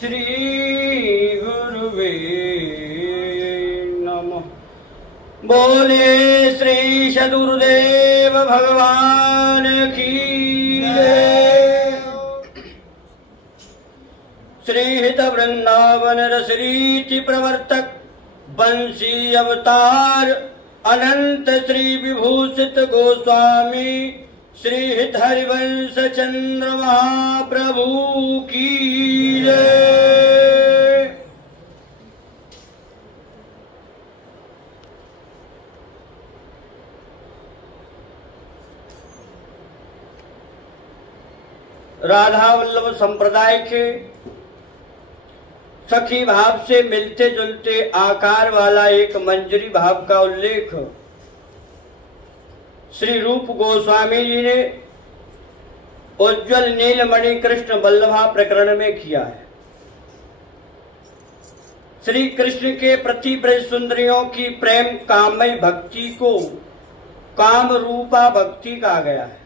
श्री गुरुवे नमः। बोले श्री सद्गुरुदेव भगवान की जय। श्री हित वृंदावन रसरीति प्रवर्तक बंसी अवतार अनंत श्री विभूषित गोस्वामी श्री हित हरिवंश चंद्र महाप्रभु की जय। राधा वल्लभ संप्रदाय के सखी भाव से मिलते जुलते आकार वाला एक मंजरी भाव का उल्लेख श्री रूप गोस्वामी जी ने उज्ज्वल नीलमणि कृष्ण वल्लभा प्रकरण में किया है। श्री कृष्ण के प्रति ब्रज सुंदरियों की प्रेम काममय भक्ति को काम रूपा भक्ति कहा गया है।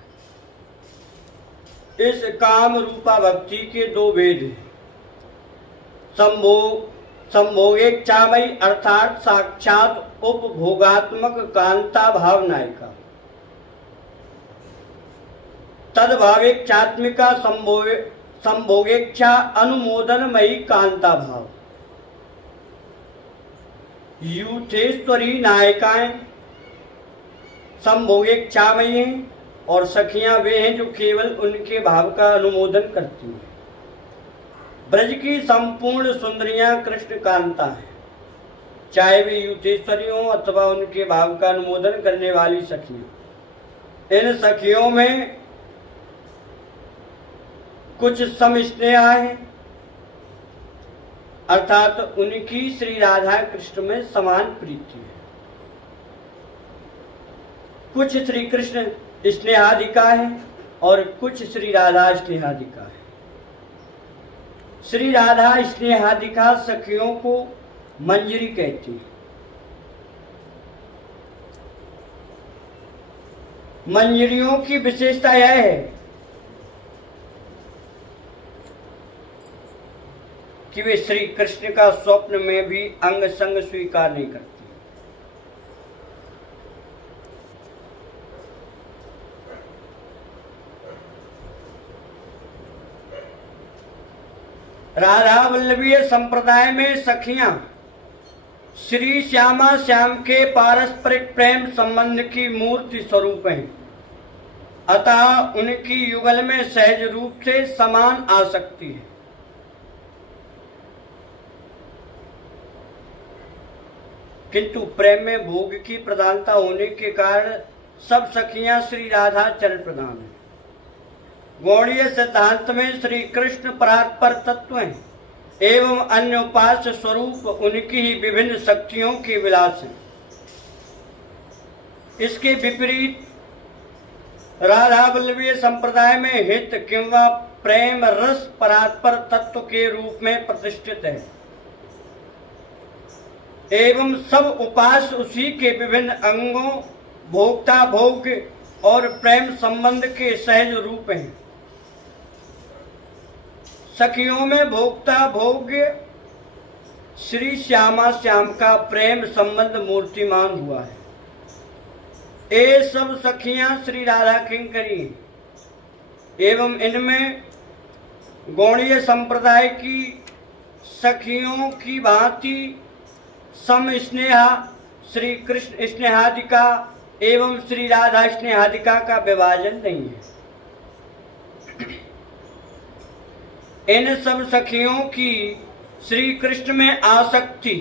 इस काम रूपा भक्ति के दो भेद हैं। संभोगेच्छामयी अर्थात साक्षात उपभोगात्मक कांता भावनायिका, तदभावेक्षात्मिका संभोगेच्छा अनुमोदनमयी कांता भाव। यूथेश्वरी नायिकाएं संभोगेच्छामयी हैं और सखियां वे हैं जो केवल उनके भाव का अनुमोदन करती हैं। ब्रज की संपूर्ण सुंदरियां कृष्ण कांता हैं, चाहे वे यूथेश्वरी हों अथवा उनके भाव का अनुमोदन करने वाली सखियां। इन सखियों में कुछ समस्नेहा है, अर्थात उनकी श्री राधा कृष्ण में समान प्रीति है। कुछ श्री कृष्ण स्नेहाधिका है और कुछ श्री राधा स्नेहाधिका है। श्री राधा स्नेहाधिका सखियों को मंजरी कहती है। मंजरियों की विशेषता यह है कि वे श्री कृष्ण का स्वप्न में भी अंग संग स्वीकार नहीं करती। राधा वल्लभीय संप्रदाय में सखियां श्री श्यामा श्याम के पारस्परिक प्रेम संबंध की मूर्ति स्वरूप हैं, अतः उनकी युगल में सहज रूप से समान आसक्ति है। किंतु प्रेम में भोग की प्रधानता होने के कारण सब सखियां श्री राधा चरण प्रधान है। गौड़ीय सिद्धांत में श्री कृष्ण परात्पर तत्व हैं एवं अन्य उपास्य स्वरूप उनकी ही विभिन्न शक्तियों के विलास हैं। इसके विपरीत राधा वल्लभीय संप्रदाय में हित किंवा प्रेम रस परात्पर तत्व के रूप में प्रतिष्ठित है एवं सब उपास्य उसी के विभिन्न अंगों भोक्ता भोग और प्रेम संबंध के सहज रूप हैं। सखियों में भोक्ता भोग्य श्री श्यामा श्याम का प्रेम संबंध मूर्तिमान हुआ है। ये सब सखियां श्री राधा किंकरी एवं इनमें गौड़ीय संप्रदाय की सखियों की भांति सम स्नेहा श्री कृष्ण स्नेहादिका एवं श्री राधा स्नेहादिका का विभाजन नहीं है। इन सब सखियों की श्री कृष्ण में आसक्ति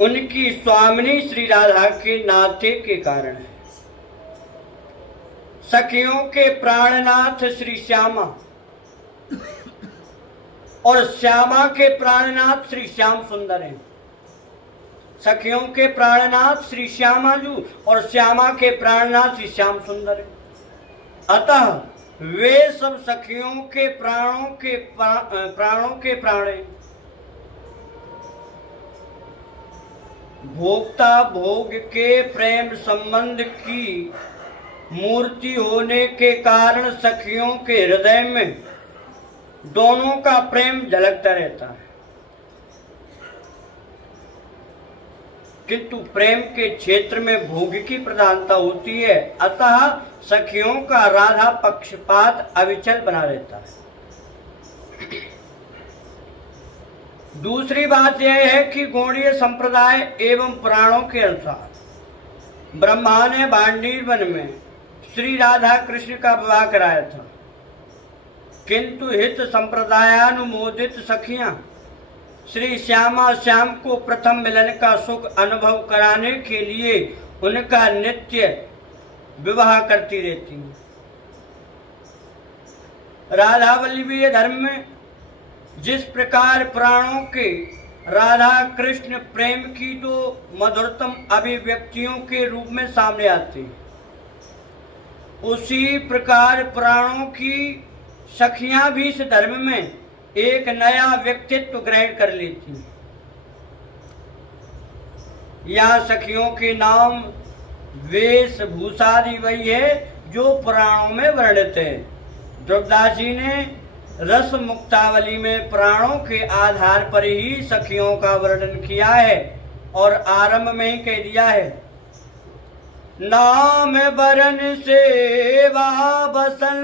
उनकी स्वामिनी श्री राधा के नाते के कारण है। सखियों के प्राणनाथ श्री श्यामा और श्यामा के प्राणनाथ श्री श्याम सुंदर हैं। सखियों के प्राणनाथ श्री श्यामाजू और श्यामा के प्राणनाथ श्री श्याम सुंदर हैं। अतः वे सब सखियों के प्राणों के प्राण हैं। भोक्ता भोग के प्रेम संबंध की मूर्ति होने के कारण सखियों के हृदय में दोनों का प्रेम झलकता रहता है, किंतु प्रेम के क्षेत्र में भोग की प्रधानता होती है, अतः सखियों का राधा पक्षपात अविचल बना रहता है। दूसरी बात यह है कि गौड़ीय संप्रदाय एवं पुराणों के अनुसार ब्रह्मा ने भांडीर वन में श्री राधा कृष्ण का विवाह कराया था, किंतु हित संप्रदायानुमोदित सखियां श्री श्यामा श्याम को प्रथम मिलन का सुख अनुभव कराने के लिए उनका नित्य विवाह करती रहती हैं। राधा वल्लभीय धर्म में जिस प्रकार पुराणों के राधा कृष्ण प्रेम की दो मधुरतम अभिव्यक्तियों के रूप में सामने आते हैं, उसी प्रकार पुराणों की सखियां भी इस धर्म में एक नया व्यक्तित्व ग्रहण कर लेती हैं। यहाँ सखियों के नाम वेशभूषादि वही है जो पुराणों में वर्णित है। ध्रुवदास जी ने रस मुक्तावली में पुराणों के आधार पर ही सखियों का वर्णन किया है और आरंभ में ही कह दिया है, नाम बरन सेवा बसन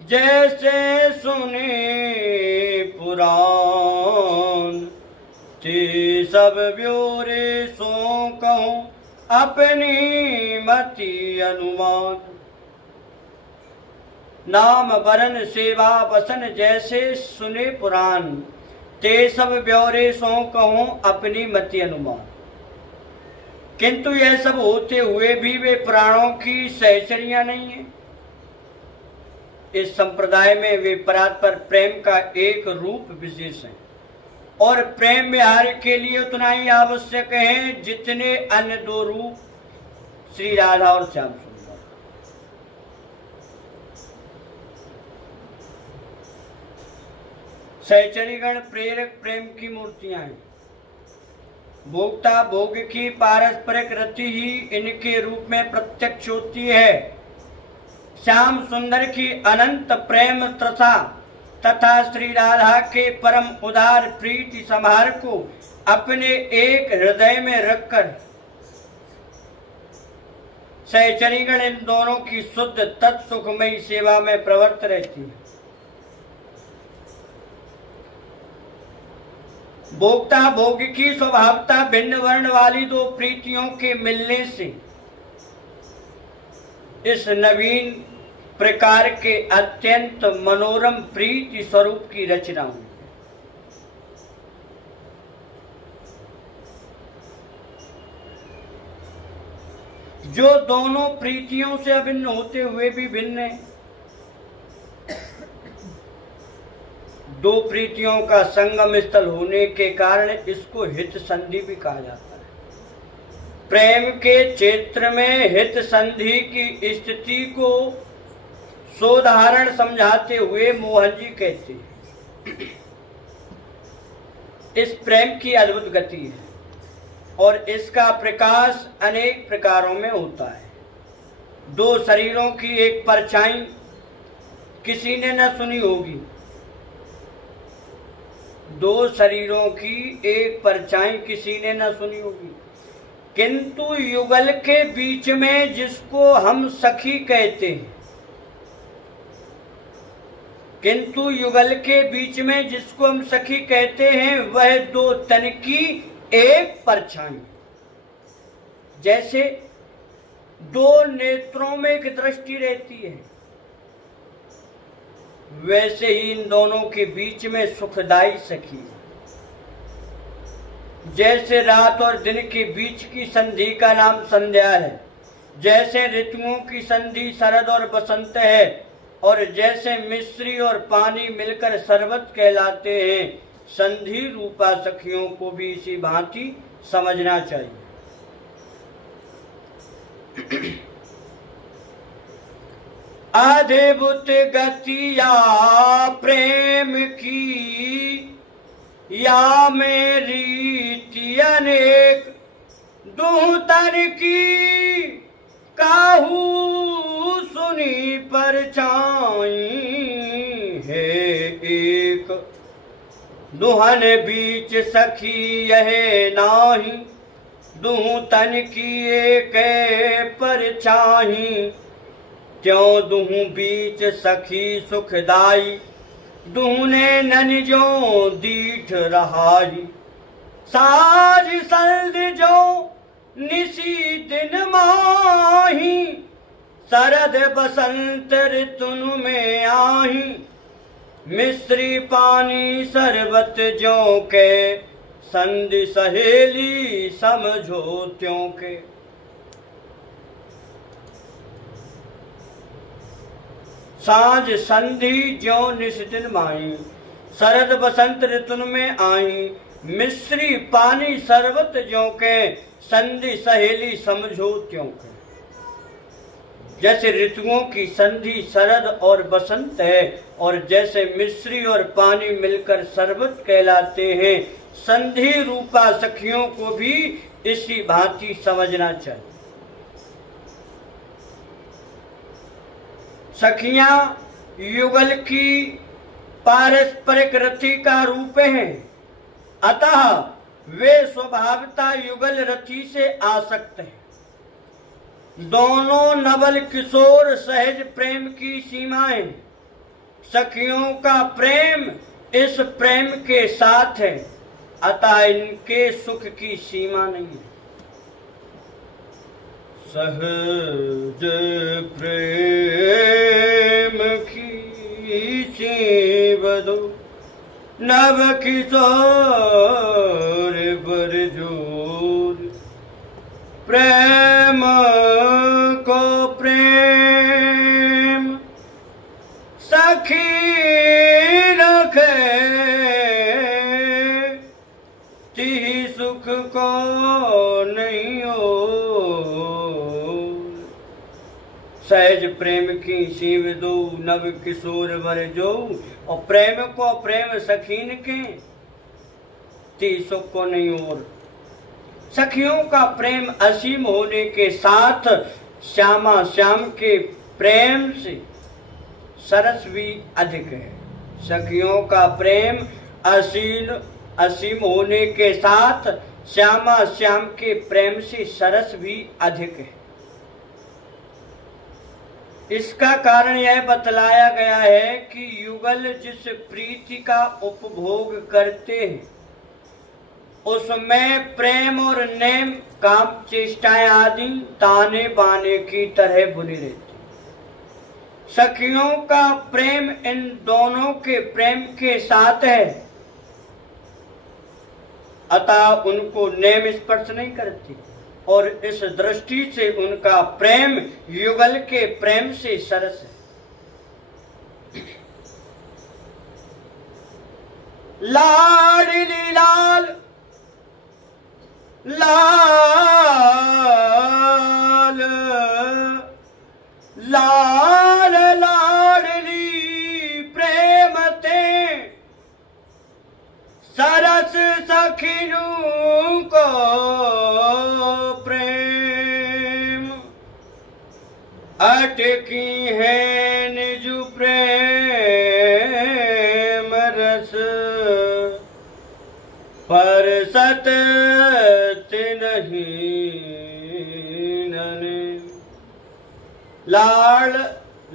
जैसे सुने पुराण, ते सब ब्योरे सो कहूं अपनी मति अनुमान। नाम बरन सेवा बसन जैसे सुने पुराण, ते सब ब्योरे सो कहूं अपनी मति अनुमान। किंतु यह सब होते हुए भी वे पुराणों की सहचरियां नहीं है। इस संप्रदाय में वे परात्पर प्रेम का एक रूप विशेष है और प्रेम विहार के लिए उतना ही आवश्यक है जितने अन्य दो रूप श्री राधा और श्याम सुंदर। सहचरीगण प्रेरक प्रेम की मूर्तियां हैं। भोक्ता भोग की पारस्परिक रति ही इनके रूप में प्रत्यक्ष होती है। श्याम सुंदर की अनंत प्रेम तथा श्री राधा के परम उदार प्रीति समार को अपने एक हृदय में रखकर सहचरीगण इन दोनों की शुद्ध तत्सुखमयी सेवा में प्रवृत्त रहती है। भोक्ता भोग की स्वभावता भिन्न वर्ण वाली दो प्रीतियों के मिलने से इस नवीन प्रकार के अत्यंत मनोरम प्रीति स्वरूप की रचना हुई। जो दोनों प्रीतियों से अभिन्न होते हुए भी भिन्न है। दो प्रीतियों का संगम स्थल होने के कारण इसको हित संधि भी कहा जाता है। प्रेम के क्षेत्र में हित संधि की स्थिति को सोदाहरण समझाते हुए मोहन जी कहते हैं, इस प्रेम की अद्भुत गति है और इसका प्रकाश अनेक प्रकारों में होता है। दो शरीरों की एक परछाई किसी ने न सुनी होगी। दो शरीरों की एक परछाई किसी ने न सुनी होगी, किंतु युगल के बीच में जिसको हम सखी कहते हैं, किंतु युगल के बीच में जिसको हम सखी कहते हैं वह दो तन की एक परछाई। जैसे दो नेत्रों में एक दृष्टि रहती है, वैसे ही इन दोनों के बीच में सुखदायी सखी। जैसे रात और दिन के बीच की संधि का नाम संध्या है, जैसे ऋतुओं की संधि शरद और बसंत है, और जैसे मिश्री और पानी मिलकर शरबत कहलाते हैं, संधि रूपा सखियों को भी इसी भांति समझना चाहिए। अद्भुत गतिया प्रेम की या मेरी अनेक दूतन की, काहू सुनी परछाई है दुहन बीच सखी यह नाही, दुहु तन की एक परछाही। त्यों दुहु बीच सखी सुखदाई, दुहने नन जो दीठ रहाई। साज संध जो निसी दिन माही, शरद बसंत ऋतुन में आही। मिश्री पानी शरबत ज्यों के, संधि सहेली समझो त्यों के। साँझ संधि ज्यों निस दिन माही, शरद बसंत ऋतुन में आई। मिश्री पानी शरबत ज्यों के, संधि सहेली समझो त्यों के। जैसे ऋतुओं की संधि शरद और बसंत है, और जैसे मिश्री और पानी मिलकर शरबत कहलाते हैं, संधि रूपा सखियों को भी इसी भांति समझना चाहिए। सखियां युगल की पारस्परिक रति का रूप हैं, अतः वे स्वभावतः युगल रति से आसक्त हैं। दोनों नवल किशोर सहज प्रेम की सीमाएं। सखियों का प्रेम इस प्रेम के साथ है, अतः इनके सुख की सीमा नहीं है। सहज प्रेम की सीबदो, नव किशोर बरजोर। प्रेम को प्रेम सखी रखे, तिहि सुख को नहीं हो। सहज प्रेम की शिव दो, नव किशोर वर जो। और प्रेम को प्रेम सखीन के, तिहि सुख को नहीं और। सखियों का प्रेम असीम होने के साथ श्यामा श्याम के प्रेम से सरस भी अधिक है। सखियों का प्रेम असीम होने के साथ श्यामा श्याम के प्रेम से सरस भी अधिक है। इसका कारण यह बतलाया गया है कि युगल जिस प्रीति का उपभोग करते हैं, उसमें प्रेम और नेम, काम, चेष्टाएं आदि ताने बाने की तरह बुनी रहती। सखियों का प्रेम इन दोनों के प्रेम के साथ है, अतः उनको नेम स्पर्श नहीं करती, और इस दृष्टि से उनका प्रेम युगल के प्रेम से सरस है। लाडली लाल लाल लाल लाडली प्रेम ते, सरस सखिनु को प्रेम। अटकी है निज प्रेम रस, पर सत लाड़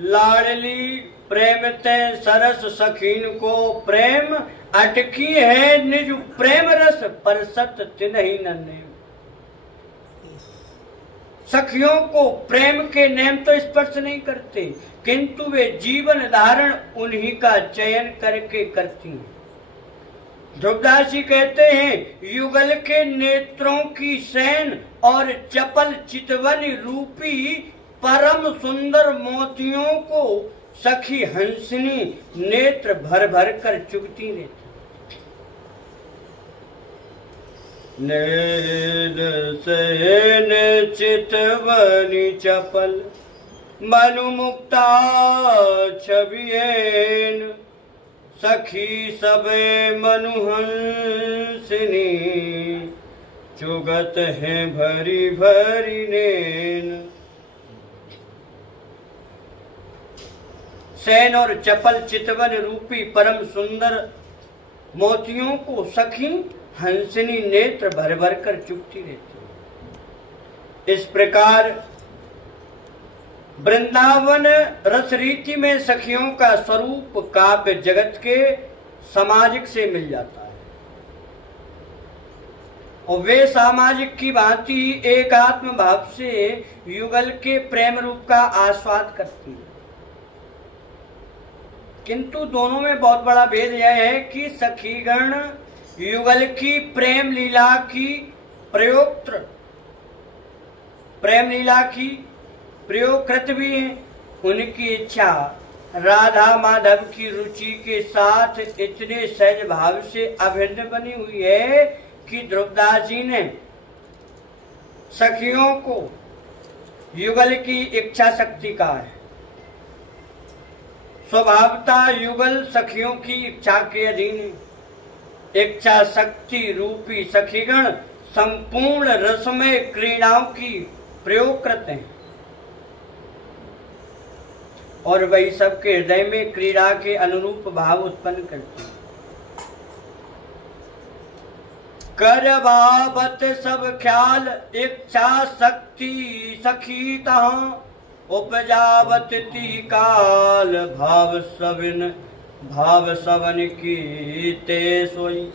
लाडली प्रेम ते, सरस सखीन को प्रेम। अटकी है निज प्रेम रस, पर सत तिन्हि नन्हे। सखियों को प्रेम के नेम तो स्पर्श नहीं करते, किंतु वे जीवन धारण उन्हीं का चयन करके करती हैं। ध्रुवदास जी कहते हैं, युगल के नेत्रों की सैन और चपल चितवन रूपी परम सुंदर मोतियों को सखी हंसनी नेत्र भर भर कर चुगती रहती। नैन सैन चितवनी चपल, मनु मुक्ता छबियेन। सखी सबे मनु हंसनी, चुगत है भरी भरी नैन। सैन और चपल चितवन रूपी परम सुंदर मोतियों को सखी हंसनी नेत्र भर भर कर चुपती रहती। इस प्रकार वृंदावन रस रीति में सखियों का स्वरूप काव्य जगत के सामाजिक से मिल जाता है और वे सामाजिक की भांति एकात्म भाव से युगल के प्रेम रूप का आस्वाद करती है। किंतु दोनों में बहुत बड़ा भेद यह है कि सखीगण युगल की प्रेम लीला की प्रयोगकृत भी है। उनकी इच्छा राधा माधव की रुचि के साथ इतने सहज भाव से अभिन्न बनी हुई है कि ध्रुवदास जी ने सखियों को युगल की इच्छा शक्ति कहा है। स्वभावतः युगल सखियों की इच्छा के अधीन है। इच्छा शक्ति रूपी सखीगण संपूर्ण रसमय क्रीड़ाओं की प्रयोग करते हैं और वही सबके हृदय में क्रीड़ा के अनुरूप भाव उत्पन्न करते हैं। कर बाबत सब ख्याल इच्छा शक्ति सखी तहाँ उपजावत ती काल भाव सवन की ते सोई।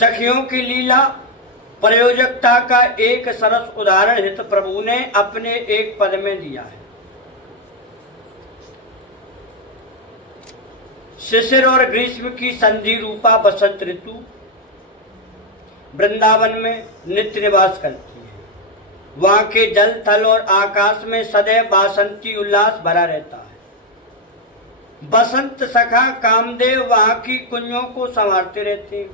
सखियों की लीला प्रयोजकता का एक सरस उदाहरण हित प्रभु ने अपने एक पद में दिया है। शिशिर और ग्रीष्म की संधि रूपा बसंत ऋतु वृंदावन में नित्य निवास करती है। वहां के जल थल और आकाश में सदैव बासंती उल्लास भरा रहता है। बसंत सखा कामदेव वहां की कुंजों को संवारते रहते हैं।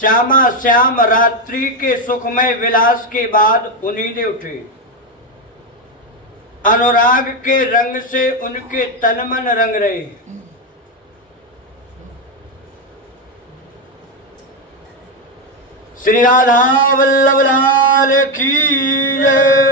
श्यामा श्याम रात्रि के सुखमय विलास के बाद उन्नीदे उठे। अनुराग के रंग से उनके तन मन रंग रहे। श्री राधा वल्लभ लाल की जय।